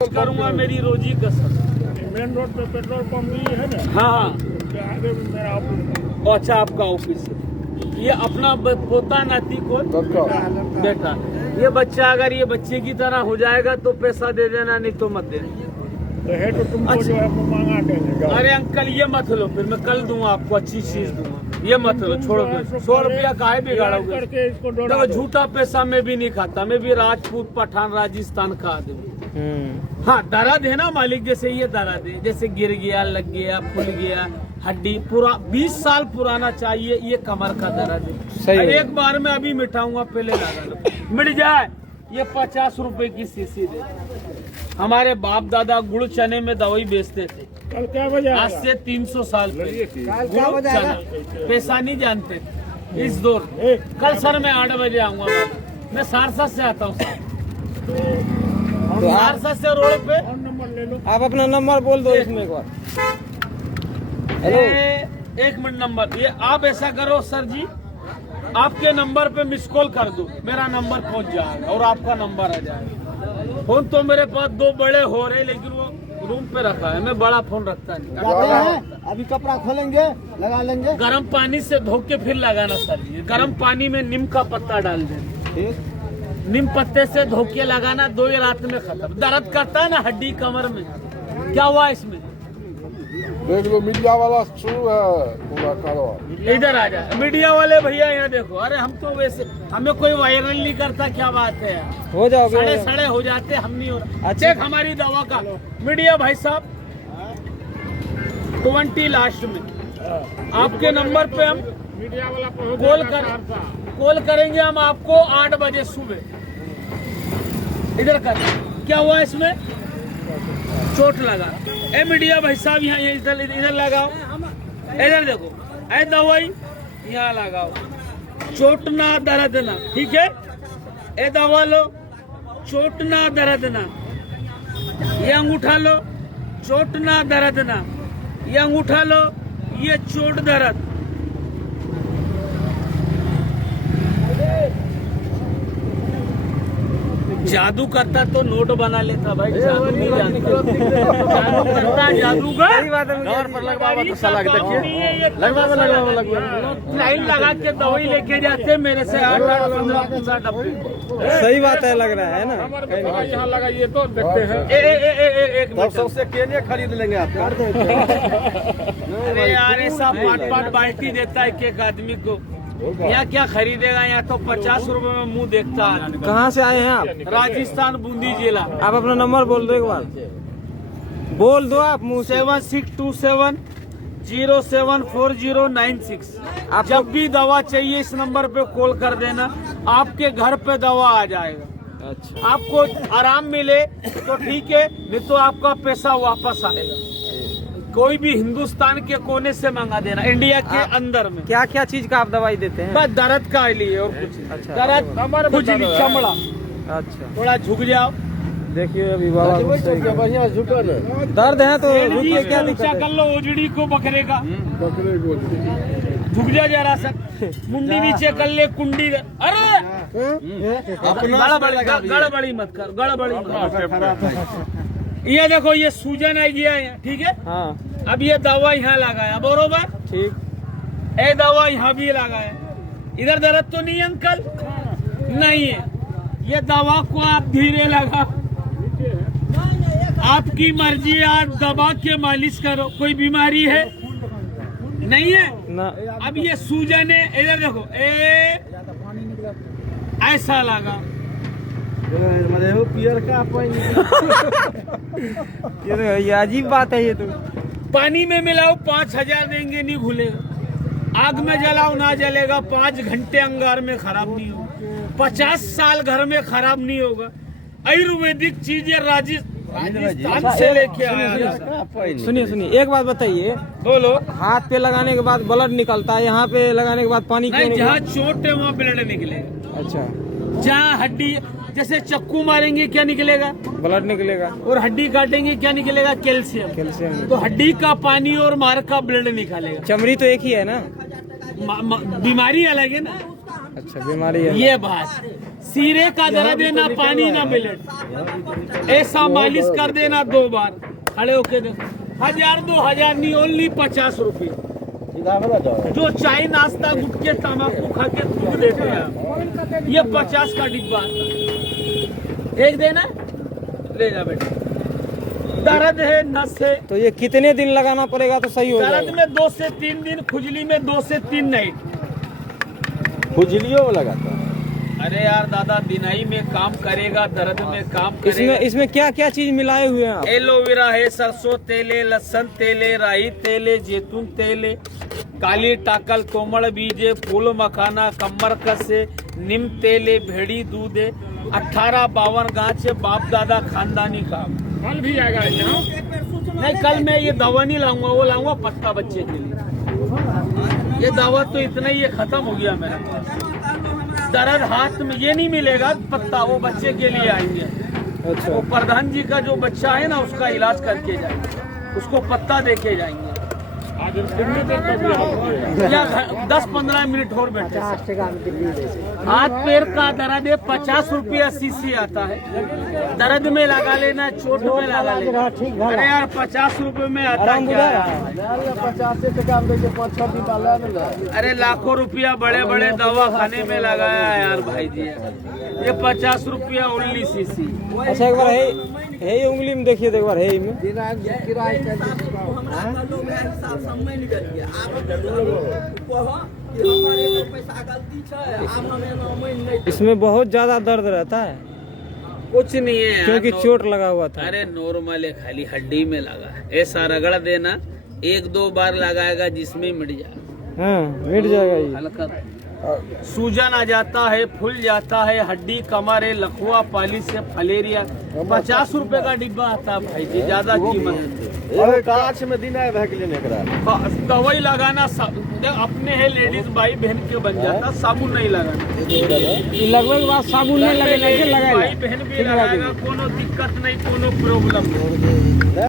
करूँगा, मेरी रोजी कसम। मेन रोड पे पेट्रोल पंप भी है ना? हाँ, आगे भी मेरा ऑफिस। अच्छा आपका ऑफिस है। ये अपना पोता नाती को बेटा, ये बच्चा अगर ये बच्चे की तरह हो जाएगा तो पैसा दे देना, नहीं तो मत देना। तो है तो तुमको अच्छा। जो है वो मांगा देंगे। अरे अंकल ये मत लो, फिर मैं कल दूंगा आपको अच्छी चीज दूंगा। ये मत लो, छोड़ो। 100 रुपया काहे बिगाड़ोगे? करके इसको देखो झूठा पैसा मैं भी नहीं खाता, मैं भी राजपूत पठान राजस्थान का आदमी। हाँ दर्द है ना मालिक, जैसे ये दर्द है, जैसे गिर गया, लग गया, फूल गया, हड्डी पूरा 20 साल पुराना चाहिए, ये कमर का दर्द है। अरे एक बार में अभी मिटाऊंगा, पहले लगा लो मिट जाए। ये 50 रुपए की शीशी दे। हमारे बाप दादा गुड़ चने में दवाई बेचते थे। कल क्या बजा? आज से 300 साल पहले गुड़ चना पैसा नहीं जानते थे इस दौर। कल सर मैं 8 बजे आऊंगा, मैं सहरसा से आता हूँ। तो सहरसा से रोड पे फोन नंबर ले लो। आप अपना नंबर बोल दो इसमें एक बार। हेलो, एक मिनट नंबर, ये आप ऐसा करो सर जी, आपके नंबर पे मिस कॉल कर दो, मेरा नंबर पहुंच जाएगा और आपका नंबर आ जाएगा। फोन तो मेरे पास 2 बड़े हो रहे, लेकिन वो रूम पे रखा है, मैं बड़ा फोन रखता नहीं। अभी कपड़ा खोलेंगे, लगा लेंगे। गर्म पानी से धो के फिर लगाना सर, ये गर्म पानी में नीम का पत्ता डाल देना, ठीक, नीम पत्ते से धो के लगाना, 2 रात में खत्म। दर्द करता है ना हड्डी कमर में, क्या हुआ इसमें? देख लो मीडिया वाला शुरू है पूरा कारोबार। इधर आ जा, मीडिया वाले भैया यहाँ देखो। अरे हम तो वैसे, हमें कोई वायरल नहीं करता, क्या बात है यार, हो जाओगे। सड़े सड़े हो जाते, हम नहीं हो। अच्छा। चेक हमारी दवा का मीडिया भाई साहब 20 लास्ट में आपके नंबर पे हम मीडिया वाला कॉल करेंगे हम आपको 8 बजे सुबह। इधर कर, क्या हुआ इसमें? चोट लगा। ए मीडिया भाई साहब यहाँ इधर लगाओ, इधर देखो, ए दवाई यहाँ लगाओ, चोट ना दर्द ना, ठीक है? ए दवा लो, चोट ना दर्द ना। ये अंगूठा लो, चोट ना दर्द ना। ये अंगूठा लो, ये चोट दर्द। जादू करता तो नोट बना लेता भाई, जादू नहीं जानता। जादू करता जादूगर। लाइन लगा के दवाई लेके जाते मेरे से 8-15 डब्बे। सही बात है, लग रहा है ना। यहाँ लगाइए तो देखते हैं। एक मिनट, सबसे केनिया खरीद लेंगे आप। अरे यार ऐसा 5-5 बाल्टी देता है एक आदमी को, यहाँ क्या खरीदेगा? यहाँ तो 50 रुपए में मुंह देखता है। कहाँ से आए हैं आप? राजस्थान बूंदी जिला। आप अपना नंबर बोल दो एक बार, बोल दो आप मुँह से। 7627 074096। आप जब भी दवा चाहिए इस नंबर पे कॉल कर देना, आपके घर पे दवा आ जाएगा। अच्छा, आपको आराम मिले तो ठीक है, नहीं तो आपका पैसा वापस आएगा। कोई भी हिंदुस्तान के कोने से मंगा देना, इंडिया के अंदर में। क्या क्या चीज का आप दवाई देते हैं? बस दर्द का लिए और कुछ नहीं। अच्छा। दर्द, खुजली, चमड़ा, अच्छा, थोड़ा झुक जाओ। देखिए अभी बाबा बढ़िया झुको ना। दर्द है तो सेठ जी, रुकिए, क्या इसको दिक्कत ऊंचा है? कर लो ओजड़ी को, बकरे का बकरे को झुक जा जरा सा, मुंडी नीचे कर ले, कुंडी। अरे गड़बड़ी मत कर, गड़बड़ी मत कर। ये देखो, ये सूजन आ गया है, ठीक है? हाँ अब ये दवा यहाँ लगाया, बरोबर? ठीक। ए दवा यहाँ भी लगाया। इधर दर्द तो नहीं अंकल? नहीं है। ये दवा को आप धीरे लगा, आपकी मर्जी है, आप दबा के मालिश करो। कोई बीमारी है? नहीं है ना। अब ये सूजन है, इधर देखो, ऐसा लगा। पियर का ये अजीब बात है ये तो। पानी में मिलाओ 5000 देंगे, नहीं भूलेगा। आग में जलाओ, ना जलेगा। 5 घंटे अंगार में खराब नहीं होगा। 50 साल घर में खराब नहीं होगा। आयुर्वेदिक चीजें राजस्थान से लेके आया। सुनिए सुनिए, एक बात बताइए, बोलो। हाथ पे लगाने के बाद ब्लड निकलता है, यहाँ पे लगाने के बाद पानी क्यों नहीं, नहीं? जहाँ चोट है वहाँ ब्लड निकलेगा। अच्छा, जहाँ हड्डी, जैसे चक्कू मारेंगे क्या निकलेगा? ब्लड निकलेगा। और हड्डी काटेंगे क्या निकलेगा? कैल्शियम। कैल्शियम। तो हड्डी का पानी और मार का ब्लड निकालेगा। चमड़ी तो एक ही है ना? बीमारी अलग है ना। अच्छा, बीमारी है। ये बात सीरे का दर्द है, ना पानी ना मिले, ऐसा मालिश कर देना 2 बार, खड़े होके दे 1000 2000 नहीं, ओनली 50 रुपये। जो चाय नाश्ता गुटके तम्बाकू खा के थूक देते हैं, ये 50 का डिब्बा आता है। एक देना, ले जा बेटा। दर्द है, नस है, तो ये कितने दिन लगाना पड़ेगा तो सही हो दर्द जाएगा? में 2 से 3 दिन, खुजली में 2 से 3 नाइट। खुजलियों में लगाता है। अरे यार दादा, दिनाई में काम करेगा, दर्द में काम करेगा। इसमें क्या क्या चीज मिलाए हुए हैं आप? एलोवेरा है, सरसों तेल है, लहसुन तेल है, राई तेल है, जैतून तेल है, काली टाकल, कोमल बीज है, फूल मखाना, कमर कस है, नीम तेल है, भेड़ी दूध है, 1852 गाछ है, बाप दादा खानदानी काम। फल भी आएगा यहाँ। नहीं, कल मैं ये दवा नहीं लाऊंगा, वो लाऊंगा पत्ता बच्चे के लिए। ये दवा तो इतना ही, ये खत्म हो गया मेरा। दर्द हाथ में ये नहीं मिलेगा पत्ता, वो बच्चे के लिए आएंगे। अच्छा। वो प्रधान जी का जो बच्चा है ना, उसका इलाज करके जाएंगे, उसको पत्ता दे के जाएंगे। आज कितने देर तक भी आप या 10-15 मिनट और बैठे। हाथ पैर का दर्द है, 50 रुपया शीशी आता है। दर्द में लगा लेना, चोट में लगा लेना। अरे यार 50 रुपए में आता है क्या यार? 50 टका में 5-6 दिन डाला ना। अरे लाखों रुपया बड़े बड़े दवा खाने में लगाया है यार भाई जी। ये 50 रुपया ओनली शीशी। अच्छा, एक बार है उंगली में देखिए, एक बार है में इसमें बहुत ज्यादा दर्द रहता है। कुछ नहीं है यार, क्योंकि चोट लगा हुआ था। अरे नॉर्मल है, खाली हड्डी में लगा है। ऐसा रगड़ देना, 1-2 बार लगाएगा जिसमें मिट जाएगा। हाँ, मिट जाएगा ये। हल्का सूजन आ जाता है, फूल जाता है, हड्डी कमर है, लखुआ पाली से फलेरिया। 50 रुपए का डिब्बा आता है भाई जी, ज्यादा कीमत है। अरे कांच में दिन आए भाग लेने का। दवाई लगाना अपने है, लेडीज भाई बहन के बन जाता, साबुन नहीं लगाना। लगभग बात साबुन नहीं लगे, भाई बहन भी लगाएगा, कोनो दिक्कत नहीं, कोनो प्रॉब्लम नहीं।